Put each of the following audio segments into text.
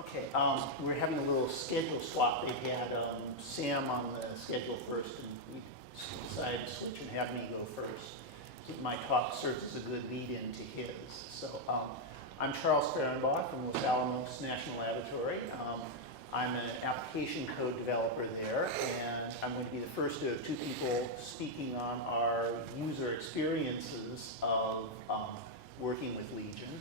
Okay, we're having a little schedule swap. They had Sam on the schedule first, and we decided to switch and have me go first. My talk serves as a good lead-in to his. So I'm Charles Fehrenbach from Los Alamos National Laboratory. I'm an application code developer there, and I'm going to be the first of two people speaking on our user experiences of working with Legion.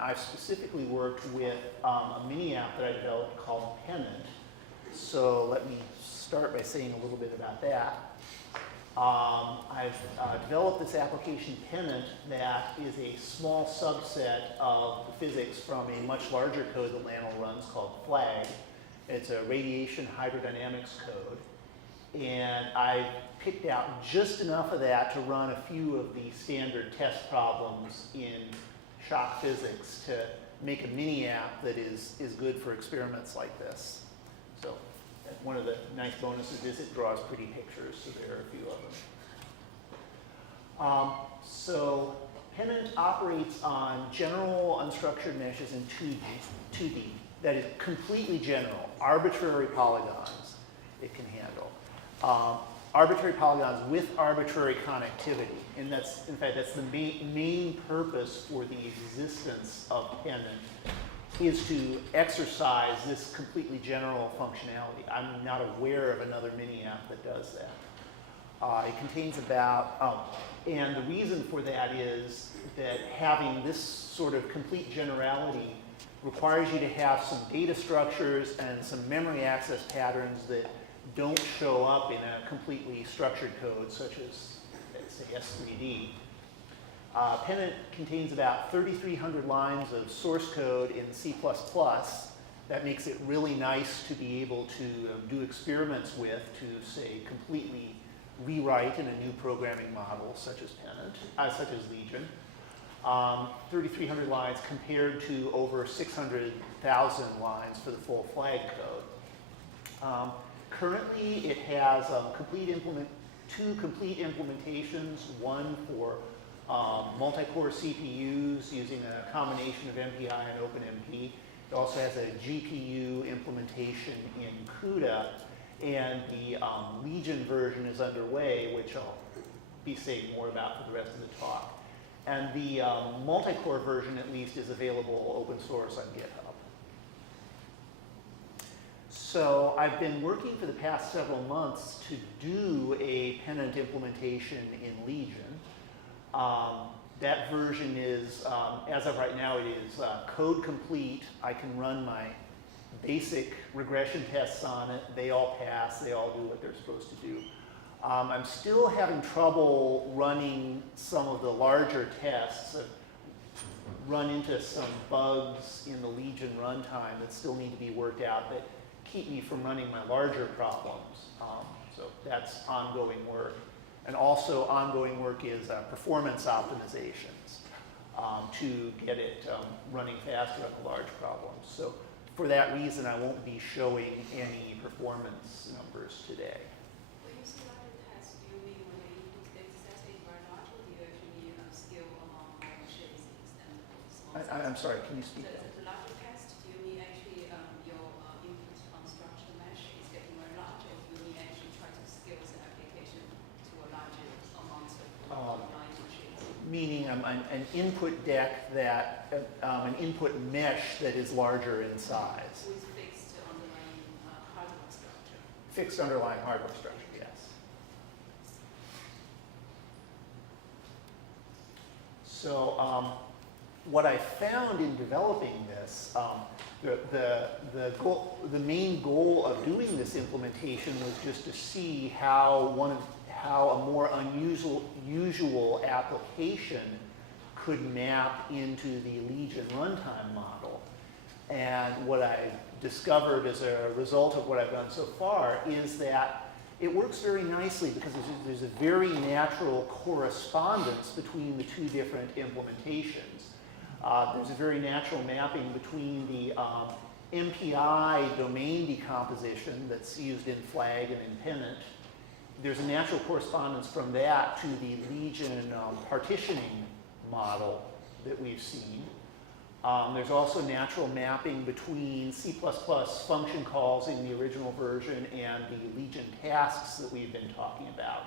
I've specifically worked with a mini app that I developed called Pennant. So let me start by saying a little bit about that. I've developed this application Pennant that is a small subset of the physics from a much larger code that LAML runs called FLAG. It's a radiation hydrodynamics code. And I picked out just enough of that to run a few of the standard test problems in shock physics to make a mini app that is good for experiments like this. So one of the nice bonuses is it draws pretty pictures, so there are a few of them. So Pennant operates on general unstructured meshes in 2D. That is completely general, arbitrary polygons it can handle. Arbitrary polygons with arbitrary connectivity. And that's, in fact, that's the main purpose for the existence of Pennant, is to exercise this completely general functionality. I'm not aware of another mini app that does that. It contains about, and the reason for that is that having this sort of complete generality requires you to have some data structures and some memory access patterns that don't show up in a completely structured code such as, let's say, S3D. Pennant contains about 3,300 lines of source code in C++. That makes it really nice to be able to do experiments with, to say completely rewrite in a new programming model such as Pennant, such as Legion. 3,300 lines compared to over 600,000 lines for the full FLAG code. Currently, it has two complete implementations, one for multi-core CPUs using a combination of MPI and OpenMP. It also has a GPU implementation in CUDA, and the Legion version is underway, which I'll be saying more about for the rest of the talk. And the multi-core version, at least, is available open source on GitHub. So I've been working for the past several months to do a Pennant implementation in Legion. That version is, as of right now, it is code complete. I can run my basic regression tests on it. They all pass. They all do what they're supposed to do. I'm still having trouble running some of the larger tests. I've run into some bugs in the Legion runtime that still need to be worked out that keep me from running my larger problems. So that's ongoing work. And also ongoing work is performance optimizations to get it running faster on the large problems. So for that reason, I won't be showing any performance numbers today. When you say larger tests, do you mean when the input data set is very large, or do you actually mean scale among meshes instead of small? I'm sorry, can you speak up? The larger test, do you mean actually your input unstructured mesh is getting very large, or do you mean actually try to scale the application to a larger amount of line machines? Meaning an input deck that, an input mesh that is larger in size. With fixed underlying hardware structure. Fixed underlying hardware structure, yes. So what I found in developing this, the main goal of doing this implementation was just to see how a more unusual application could map into the Legion runtime model. And what I discovered as a result of what I've done so far is that it works very nicely because there's a very natural correspondence between the two different implementations. There's a very natural mapping between the MPI domain decomposition that's used in FLAG and in Pennant. There's a natural correspondence from that to the Legion partitioning model that we've seen. There's also natural mapping between C++ function calls in the original version and the Legion tasks that we've been talking about.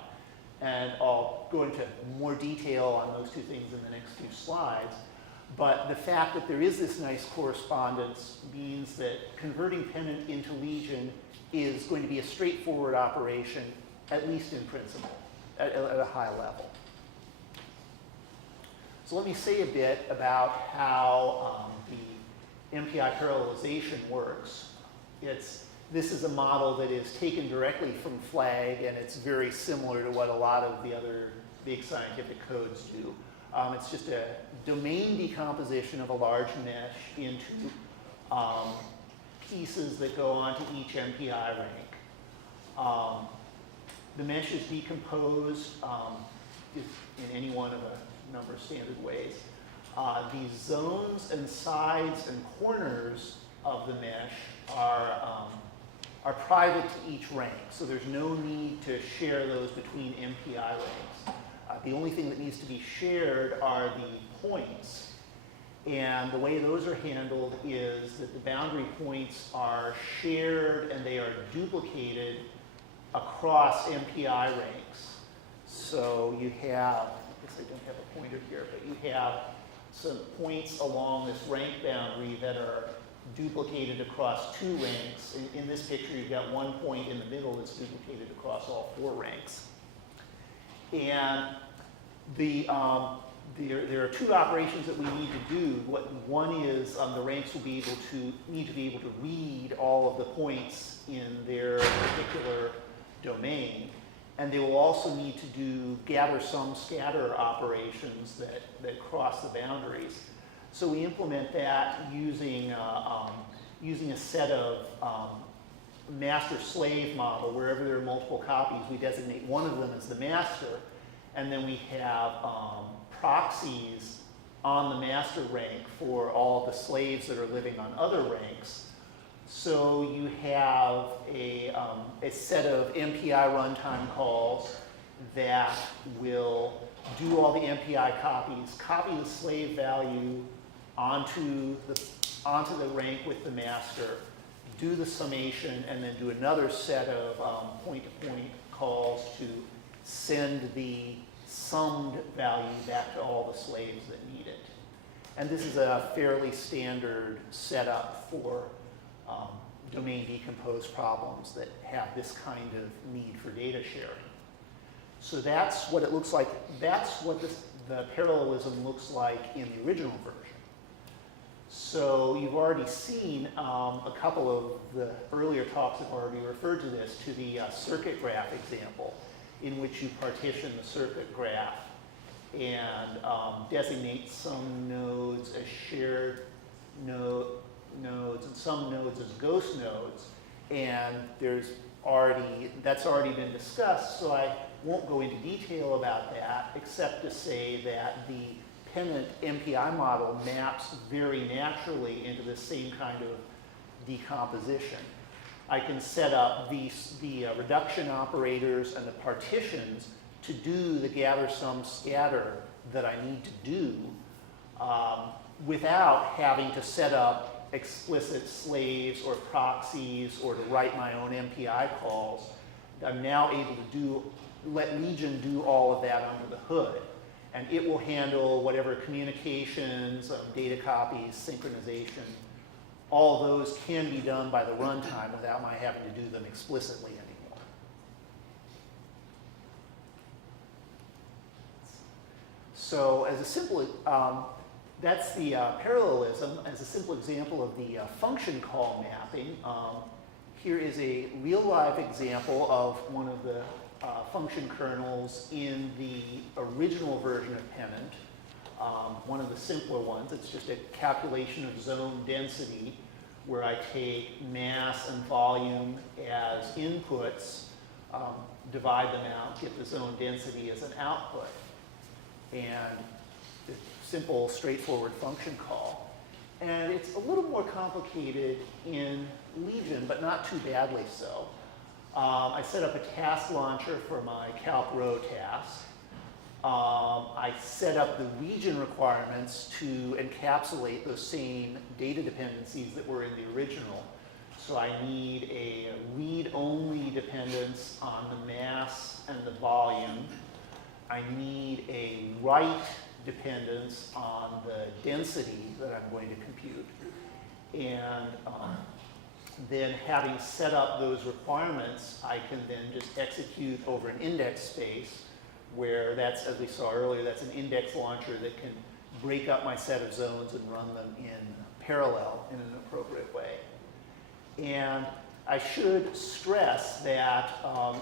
And I'll go into more detail on those two things in the next few slides. But the fact that there is this nice correspondence means that converting Pennant into Legion is going to be a straightforward operation, at least in principle, at a high level. So let me say a bit about how the MPI parallelization works. This is a model that is taken directly from FLAG, and it's very similar to what a lot of the other big scientific codes do. It's just a domain decomposition of a large mesh into pieces that go onto each MPI rank. The mesh is decomposed in any one of a number of standard ways. These zones and sides and corners of the mesh are private to each rank, so there's no need to share those between MPI ranks. The only thing that needs to be shared are the points. And the way those are handled is that the boundary points are shared and they are duplicated across MPI ranks. So you have, I guess I don't have a pointer here, but you have some points along this rank boundary that are duplicated across 2 ranks. In this picture, you've got 1 point in the middle that's duplicated across all 4 ranks. And there are 2 operations that we need to do. One is the ranks will need to be able to read all of the points in their particular domain. And they will also need to do gather, sum, scatter operations that cross the boundaries. So we implement that using a set of master-slave model. Wherever there are multiple copies, we designate one of them as the master, and then we have proxies on the master rank for all the slaves that are living on other ranks. So you have a set of MPI runtime calls that will do all the MPI copies, copy the slave value onto the rank with the master, do the summation, and then do another set of point-to-point calls to send the summed value back to all the slaves that need it. And this is a fairly standard setup for domain decomposed problems that have this kind of need for data sharing. So that's what it looks like. That's what the parallelism looks like in the original version. So you've already seen a couple of the earlier talks have already referred to this, to the circuit graph example, in which you partition the circuit graph and designate some nodes as shared nodes and some nodes as ghost nodes. And that's already been discussed, so I won't go into detail about that, except to say that the Pennant MPI model maps very naturally into the same kind of decomposition. I can set up the reduction operators and the partitions to do the gather, sum, scatter that I need to do without having to set up explicit slaves or proxies or to write my own MPI calls. I'm now able to let Legion do all of that under the hood. And it will handle whatever communications, data copies, synchronization. All those can be done by the runtime without my having to do them explicitly anymore. So as a simple, that's the parallelism. As a simple example of the function call mapping, here is a real live example of one of the function kernels in the original version of Pennant, one of the simpler ones. It's just a calculation of zone density where I take mass and volume as inputs, divide them out, get the zone density as an output. And it's a simple, straightforward function call. And it's a little more complicated in Legion, but not too badly so. I set up a task launcher for my calc row task. I set up the region requirements to encapsulate those same data dependencies that were in the original. So I need a read-only dependence on the mass and the volume. I need a write dependence on the density that I'm going to compute. And then having set up those requirements, I can then just execute over an index space where that's, as we saw earlier, that's an index launcher that can break up my set of zones and run them in parallel in an appropriate way. And I should stress that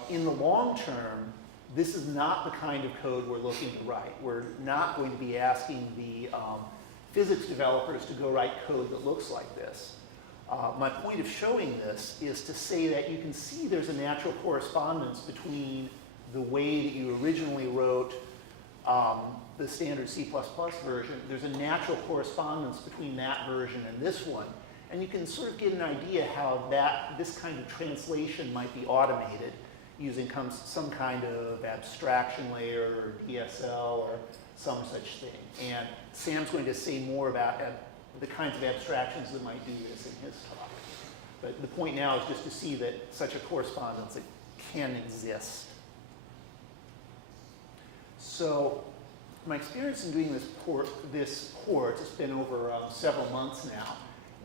in the long term, this is not the kind of code we're looking to write. We're not going to be asking the physics developers to go write code that looks like this. My point of showing this is to say that you can see there's a natural correspondence between the way that you originally wrote the standard C++ version. There's a natural correspondence between that version and this one. And you can sort of get an idea how this kind of translation might be automated using some kind of abstraction layer or DSL or some such thing. And Sam's going to say more about the kinds of abstractions that might do this in his talk. But the point now is just to see that such a correspondence can exist. So my experience in doing this course, it's been over several months now.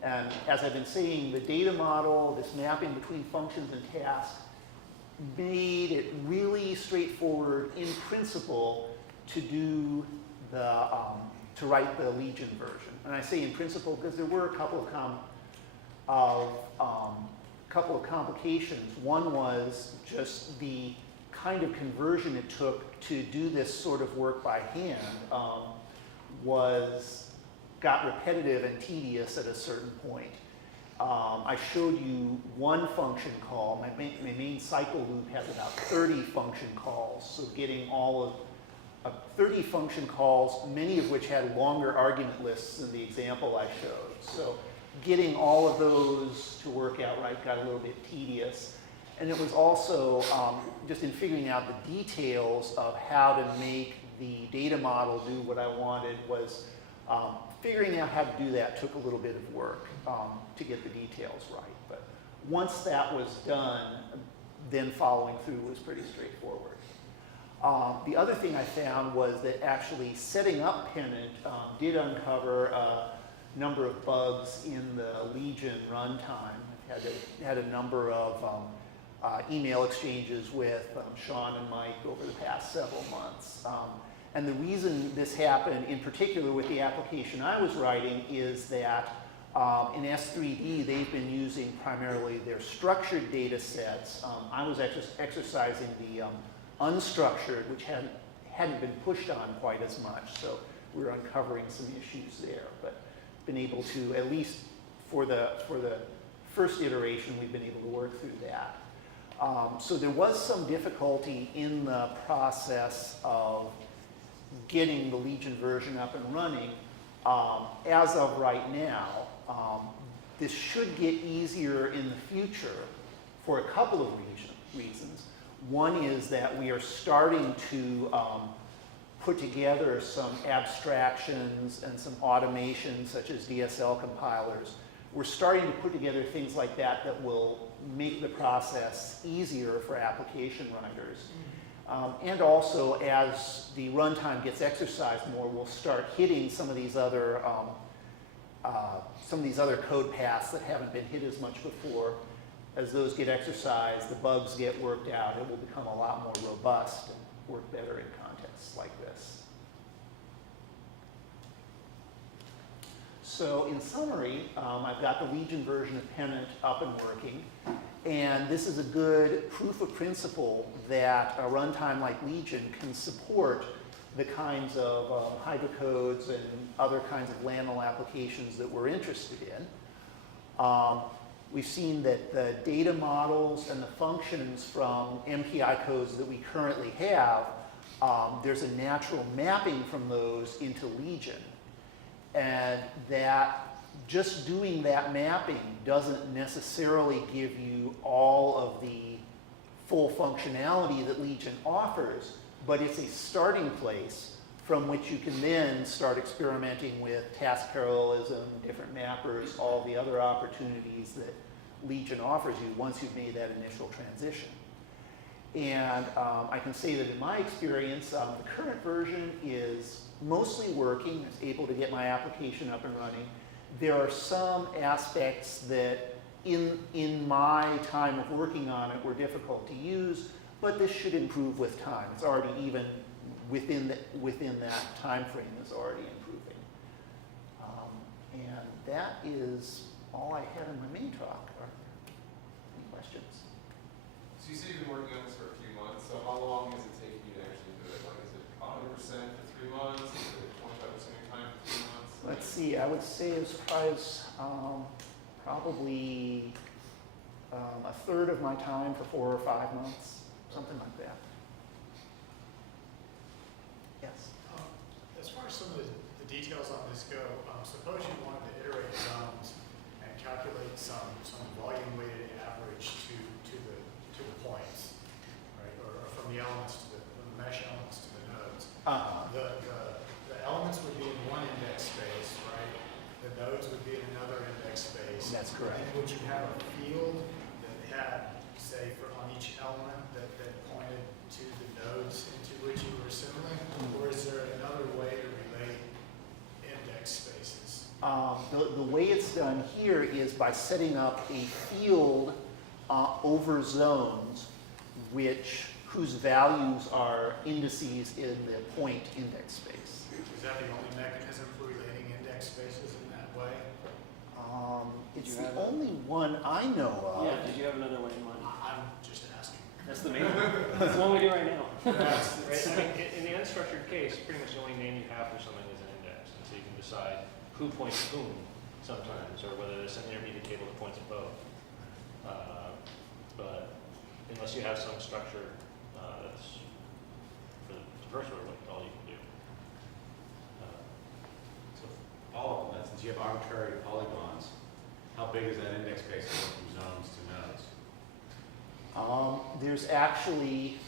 And as I've been saying, the data model, this mapping between functions and tasks, made it really straightforward in principle to do to write the Legion version. And I say in principle because there were a couple of complications. One was just the kind of conversion it took to do this sort of work by hand got repetitive and tedious at a certain point. I showed you one function call. My main cycle loop has about 30 function calls. So getting all of 30 function calls, many of which had longer argument lists than the example I showed. So getting all of those to work out right got a little bit tedious. And it was also just in figuring out the details of how to make the data model do what I wanted was figuring out how to do that took a little bit of work to get the details right. But once that was done, then following through was pretty straightforward. The other thing I found was that actually setting up Pennant did uncover a number of bugs in the Legion runtime. I had a number of email exchanges with Sean and Mike over the past several months. And the reason this happened, in particular with the application I was writing, is that in S3D, they've been using primarily their structured data sets. I was exercising the unstructured, which hadn't been pushed on quite as much. So we're uncovering some issues there, but been able to, at least for the first iteration, we've been able to work through that. So there was some difficulty in the process of getting the Legion version up and running. As of right now, this should get easier in the future for a couple of reasons. One is that we are starting to put together some abstractions and some automations such as DSL compilers. We're starting to put together things like that that will make the process easier for application writers. And also, as the runtime gets exercised more, we'll start hitting some of these other code paths that haven't been hit as much before. As those get exercised, the bugs get worked out. It will become a lot more robust and work better in contexts like this. So in summary, I've got the Legion version of Pennant up and working. And this is a good proof of principle that a runtime like Legion can support the kinds of hydrocodes and other kinds of LAML applications that we're interested in. We've seen that the data models and the functions from MPI codes that we currently have, there's a natural mapping from those into Legion. And that just doing that mapping doesn't necessarily give you all of the full functionality that Legion offers, but it's a starting place from which you can then start experimenting with task parallelism, different mappers, all the other opportunities that Legion offers you once you've made that initial transition. And I can say that in my experience, the current version is mostly working. It's able to get my application up and running. There are some aspects that in my time of working on it were difficult to use, but this should improve with time. It's already even within that time frame is already improving. And that is all I had in my main talk. Are there any questions? So you said you've been working on this for a few months, so how long is it taking you to actually do it? Like, is it 100% for 3 months? Is it 25% of your time for 3 months? Let's see, I would say it's probably a third of my time for 4 or 5 months, something like that. Yes? As far as some of the details on this go, suppose you wanted to iterate zones and calculate some volume-weighted average to the points, right? Or from the elements to from the mesh elements to the nodes. The elements would be in one index space, right? The nodes would be in another index space. That's correct. And would you have a field that had, say, on each element that pointed to the nodes into which you were assembling? Or is there another way to relate index spaces? The way it's done here is by setting up a field over zones whose values are indices in the point index space. Is that the only mechanism for relating index spaces in that way? It's the only one I know of. Yeah, did you have another way in mind? I'm just asking. That's the main one. That's the one we do right now. Right, I mean, in the unstructured case, pretty much the only name you have for something is an index, and so you can decide who points whom sometimes, or whether there's an intermediate table that points at both. But unless you have some structure that's for the first order, like all you can do. So follow up on that, since you have arbitrary polygons, how big is that index space going from zones to nodes? There's actually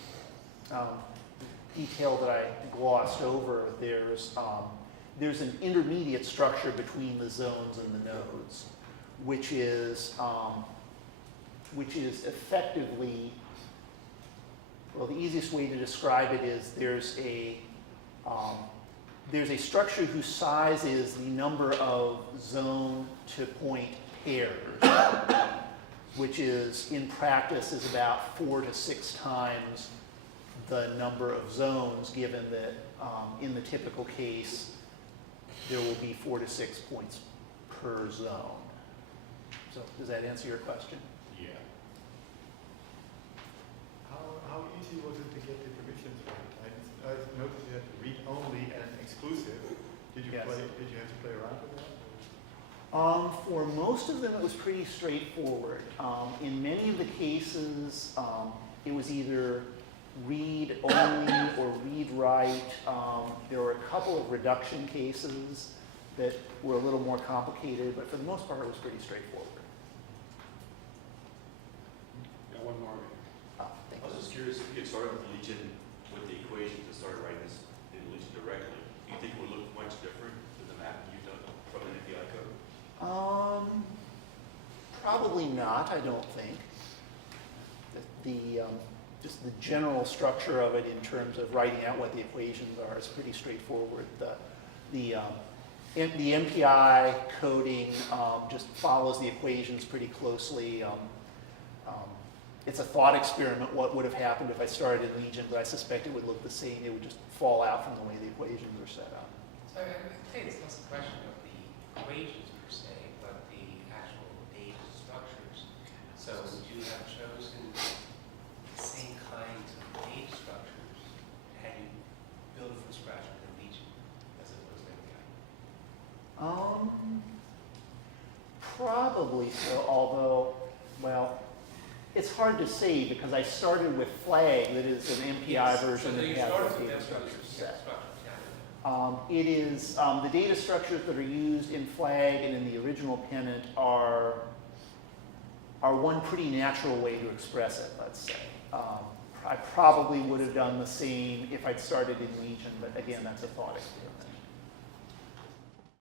detail that I glossed over. There's an intermediate structure between the zones and the nodes, which is effectively, well, the easiest way to describe it is there's a structure whose size is the number of zone to point pairs, which is in practice is about 4 to 6 times the number of zones, given that in the typical case there will be 4 to 6 points per zone. So does that answer your question? Yeah. How easy was it to get the permissions right? I noticed you had to read only and exclusive. Did you Yes. have to play around with that? For most of them, it was pretty straightforward. In many of the cases, it was either read only or read write. There were a couple of reduction cases that were a little more complicated, but for the most part, it was pretty straightforward. Got one more. Thank I was just curious, if you had started with Legion with the equations and started writing this in Legion directly, do you think it would look much different than the map you've done from an API code? Probably not, I don't think. Just the general structure of it in terms of writing out what the equations are is pretty straightforward. The MPI coding just follows the equations pretty closely. It's a thought experiment what would have happened if I started in Legion, but I suspect it would look the same. It would just fall out from the way the equations are set up. So I would say it's less a question of the equations per se, but the actual data structures. So would you have chosen the same kinds of data structures had you built it from scratch within Legion as opposed to MPI? Probably so, although, well, it's hard to say because I started with Flag, that is an MPI version So that you has started the with data them structures set. structures, It is, the data structures that are used in Flag and in the original pennant are one pretty natural way to express it, let's say. I probably would have done the same if I'd started in Legion, but again, that's a thought experiment.